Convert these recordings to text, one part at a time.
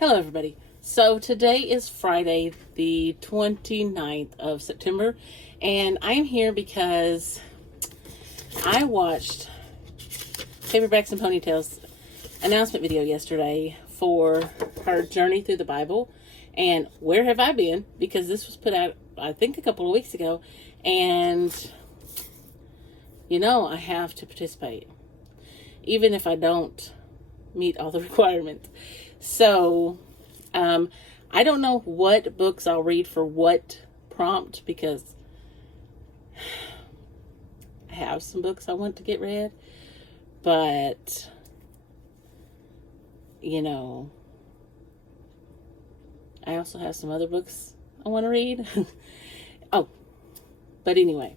Hello everybody. So today is Friday the 29th of September and I'm here because I watched Paperbacks and Ponytail's announcement video yesterday for her journey through the Bible and where have I been, because this was put out I think a couple of weeks ago, and I have to participate even if I don't meet all the requirements. So, I don't know what books I'll read for what prompt, because I have some books I want to get read, but, I also have some other books I want to read. But anyway,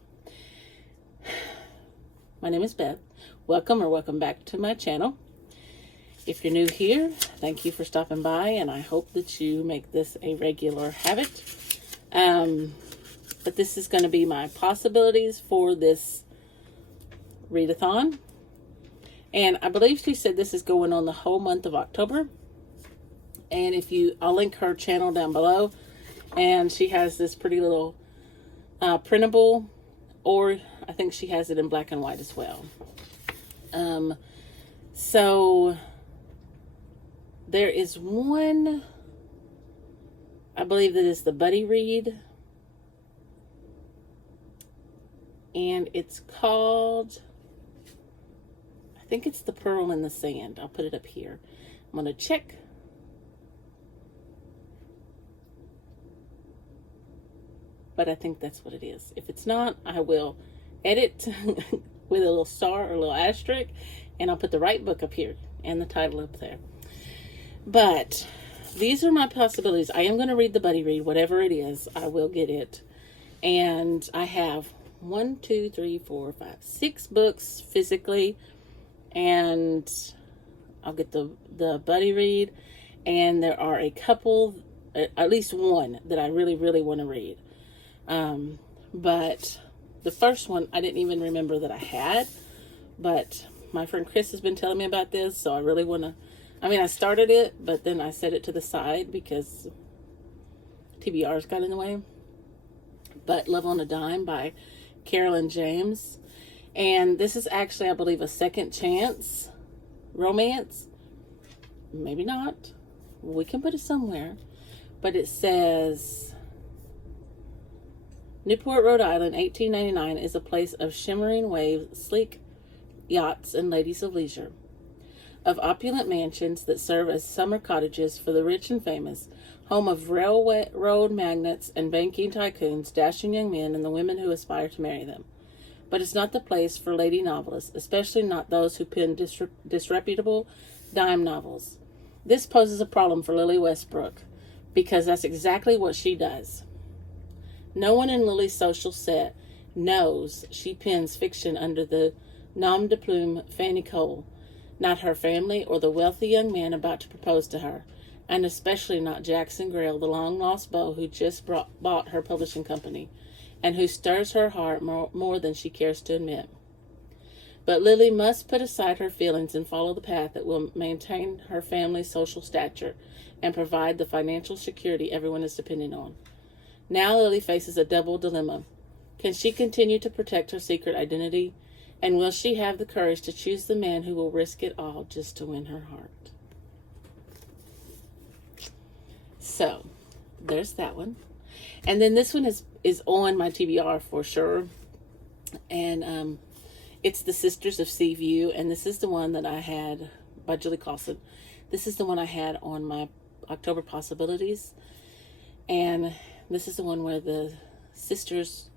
my name is Beth. Welcome back to my channel. If you're new here, thank you for stopping by, and I hope that you make this a regular habit. But this is going to be my possibilities for this readathon. And I believe she said this is going on the whole month of October. And I'll link her channel down below. And she has this pretty little printable, or I think she has it in black and white as well. So there is one, I believe that is the buddy read, and it's called, I think it's The Pearl in the Sand. I'll put it up here. I'm going to check. But I think that's what it is. If it's not, I will edit with a little star or a little asterisk, and I'll put the right book up here and the title up there. But these are my possibilities. I am going to read the buddy read, whatever it is. I will get it. And I have 6 books physically, and I'll get the buddy read. And there are a couple, at least one, that I really, really want to read. But the first one, I didn't even remember that I had. But my friend Chris has been telling me about this, so I really want to. I started it, but then I set it to the side because TBRs got in the way. But Love on a Dime by Carolyn James. And this is actually, I believe, a second chance romance. Maybe not. We can put it somewhere. But it says, Newport, Rhode Island, 1899 is a place of shimmering waves, sleek yachts, and ladies of leisure. Of opulent mansions that serve as summer cottages for the rich and famous, home of railroad magnates and banking tycoons, dashing young men, and the women who aspire to marry them. But it's not the place for lady novelists, especially not those who pen disreputable dime novels. This poses a problem for Lily Westbrook, because that's exactly what she does. No one in Lily's social set knows she pens fiction under the nom de plume Fanny Cole. Not her family or the wealthy young man about to propose to her, and especially not Jackson Grail, the long-lost beau who just bought her publishing company, and who stirs her heart more than she cares to admit. But Lily must put aside her feelings and follow the path that will maintain her family's social stature and provide the financial security everyone is depending on. Now Lily faces a double dilemma. Can she continue to protect her secret identity? And will she have the courage to choose the man who will risk it all just to win her heart? So, there's that one. And then this one is on my TBR for sure. And it's The Sisters of Seaview. And this is the one that I had by Julie Carlson. This is the one I had on my October possibilities. And this is the one where the sisters,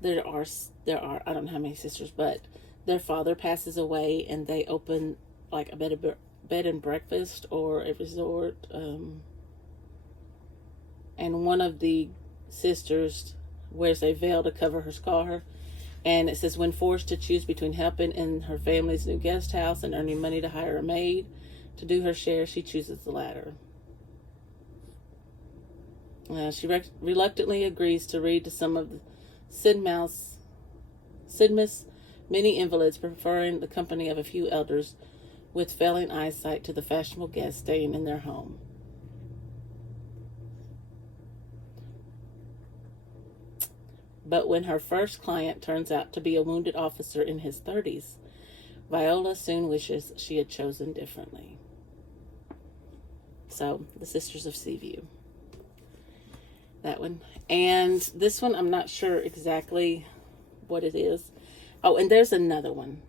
there are I don't know how many sisters, but their father passes away and they open like a bed and breakfast or a resort, and one of the sisters wears a veil to cover her scar, and it says, when forced to choose between helping in her family's new guest house and earning money to hire a maid to do her share, she chooses the latter. She reluctantly agrees to read to some of the Sidmouth's many invalids, preferring the company of a few elders with failing eyesight to the fashionable guests staying in their home. But when her first client turns out to be a wounded officer in his 30s, Viola soon wishes she had chosen differently. So, The Sisters of Seaview. That one. And this one, I'm not sure exactly what it is. Oh, and there's another one.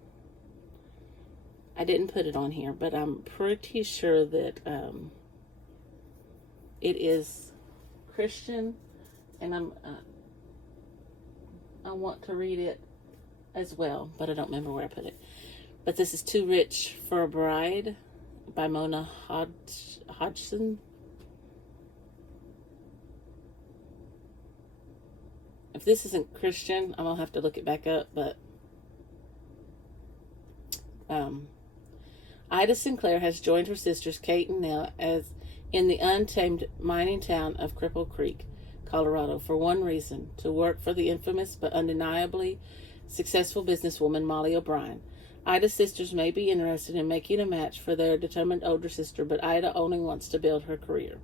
I didn't put it on here, but I'm pretty sure that it is Christian, and I want to read it as well, but I don't remember where I put it. But this is Too Rich for a Bride by Mona Hodgson. If this isn't Christian, I'm going to have to look it back up, but Ida Sinclair has joined her sisters Kate and Nell as in the untamed mining town of Cripple Creek, Colorado, for one reason: to work for the infamous but undeniably successful businesswoman Molly O'Brien. Ida's sisters may be interested in making a match for their determined older sister, but Ida only wants to build her career.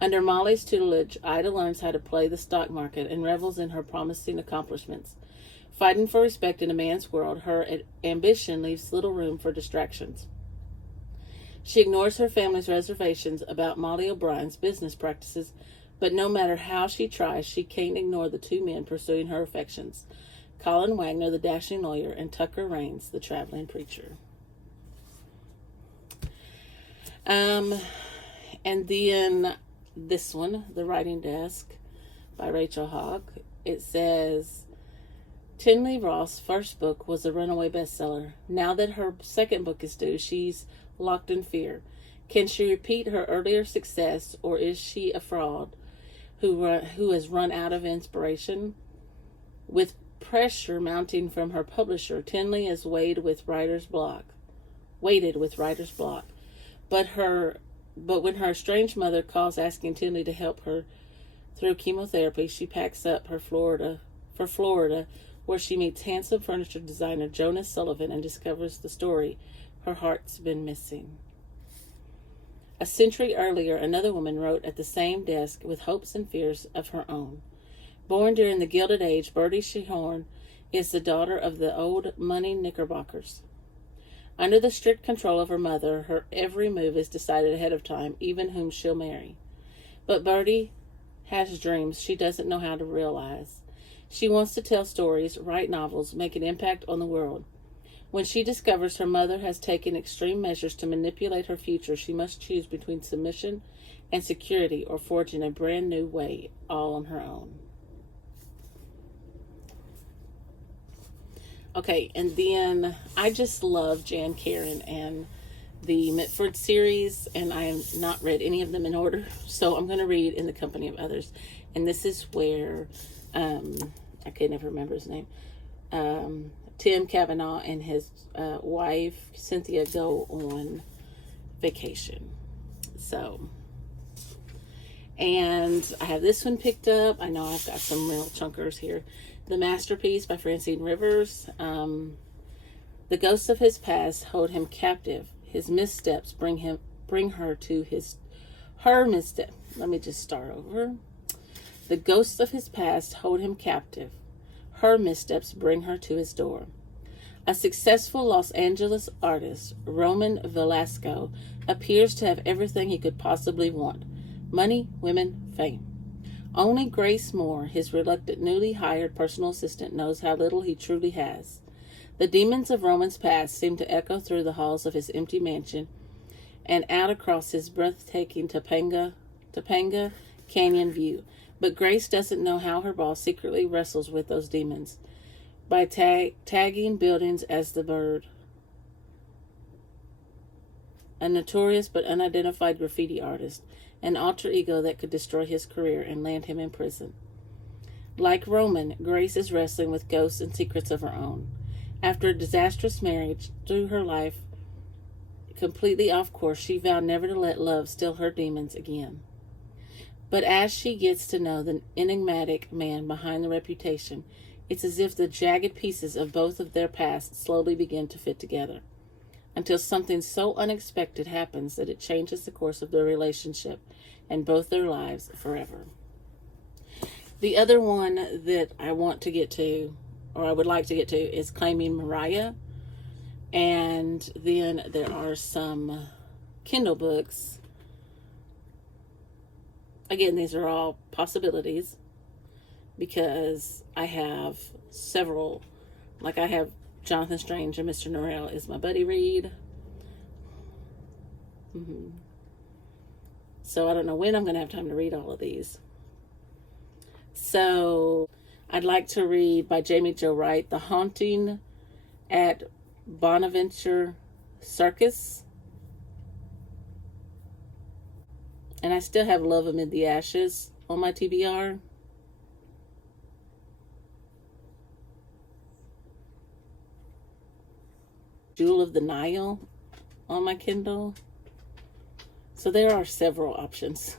Under Molly's tutelage, Ida learns how to play the stock market and revels in her promising accomplishments. Fighting for respect in a man's world, her ambition leaves little room for distractions. She ignores her family's reservations about Molly O'Brien's business practices, but no matter how she tries, she can't ignore the two men pursuing her affections: Colin Wagner, the dashing lawyer, and Tucker Raines, the traveling preacher. And then this one, The Writing Desk by Rachel Hogg. It says, Tinley Ross' first book was a runaway bestseller. Now that her second book is due, she's locked in fear. Can she repeat her earlier success, or is she a fraud who has run out of inspiration? With pressure mounting from her publisher, Tinley is weighted with writer's block. But when her estranged mother calls asking Tinley to help her through chemotherapy, she packs up for Florida, where she meets handsome furniture designer Jonas Sullivan and discovers the story her heart's been missing. A century earlier, another woman wrote at the same desk with hopes and fears of her own. Born during the Gilded Age, Bertie Shehorn is the daughter of the old money Knickerbockers. Under the strict control of her mother, her every move is decided ahead of time, even whom she'll marry. But Bertie has dreams she doesn't know how to realize. She wants to tell stories, write novels, make an impact on the world. When she discovers her mother has taken extreme measures to manipulate her future, she must choose between submission and security or forging a brand new way all on her own. Okay, and then I just love Jan Karen and the Mitford series, and I have not read any of them in order, so I'm going to read In the Company of Others. And this is where, I can never remember his name, Tim Cavanaugh and his wife, Cynthia, go on vacation. So, and I have this one picked up. I know I've got some real chunkers here. The Masterpiece by Francine Rivers. The ghosts of his past hold him captive. His missteps bring her to her misstep. Let me just start over. The ghosts of his past hold him captive. Her missteps bring her to his door. A successful Los Angeles artist, Roman Velasco, appears to have everything he could possibly want: money, women, fame. Only Grace Moore, his reluctant, newly hired personal assistant, knows how little he truly has. The demons of Roman's past seem to echo through the halls of his empty mansion and out across his breathtaking Topanga Canyon view. But Grace doesn't know how her boss secretly wrestles with those demons by tagging buildings as the Bird, a notorious but unidentified graffiti artist, an alter ego that could destroy his career and land him in prison. Like Roman, Grace is wrestling with ghosts and secrets of her own. After a disastrous marriage, through her life completely off course, she vowed never to let love steal her demons again. But as she gets to know the enigmatic man behind the reputation, it's as if the jagged pieces of both of their pasts slowly begin to fit together, until something so unexpected happens that it changes the course of their relationship and both their lives forever. The other one that I want to get to, or I would like to get to, is Claiming Mariah. And then there are some Kindle books. Again, these are all possibilities because I have several. Like I have Jonathan Strange and Mr. Norrell is my buddy read. So I don't know when I'm going to have time to read all of these. So I'd like to read by Jamie Jo Wright, The Haunting at Bonaventure Circus. And I still have Love Amid the Ashes on my TBR. Jewel of the Nile on my Kindle. So there are several options.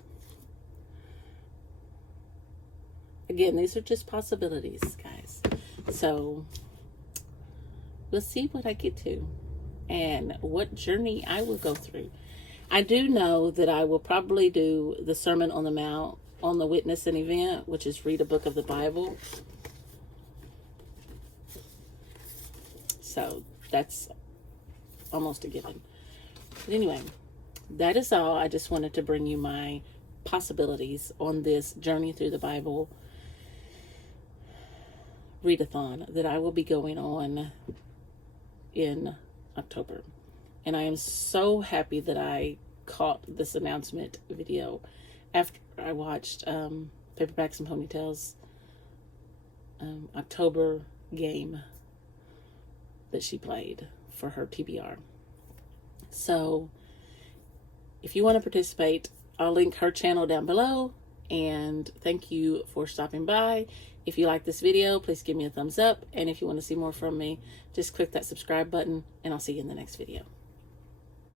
Again, these are just possibilities, guys. So we'll see what I get to and what journey I will go through. I do know that I will probably do the Sermon on the Mount on the Witness and Event, which is read a book of the Bible. So that's almost a given. But anyway, that is all. I just wanted to bring you my possibilities on this journey through the Bible readathon that I will be going on in October. And I am so happy that I caught this announcement video after I watched Paperbacks and Ponytail's October game that she played for her TBR. So if you want to participate, I'll link her channel down below. And thank you for stopping by. If you like this video, please give me a thumbs up. And if you want to see more from me, just click that subscribe button, and I'll see you in the next video.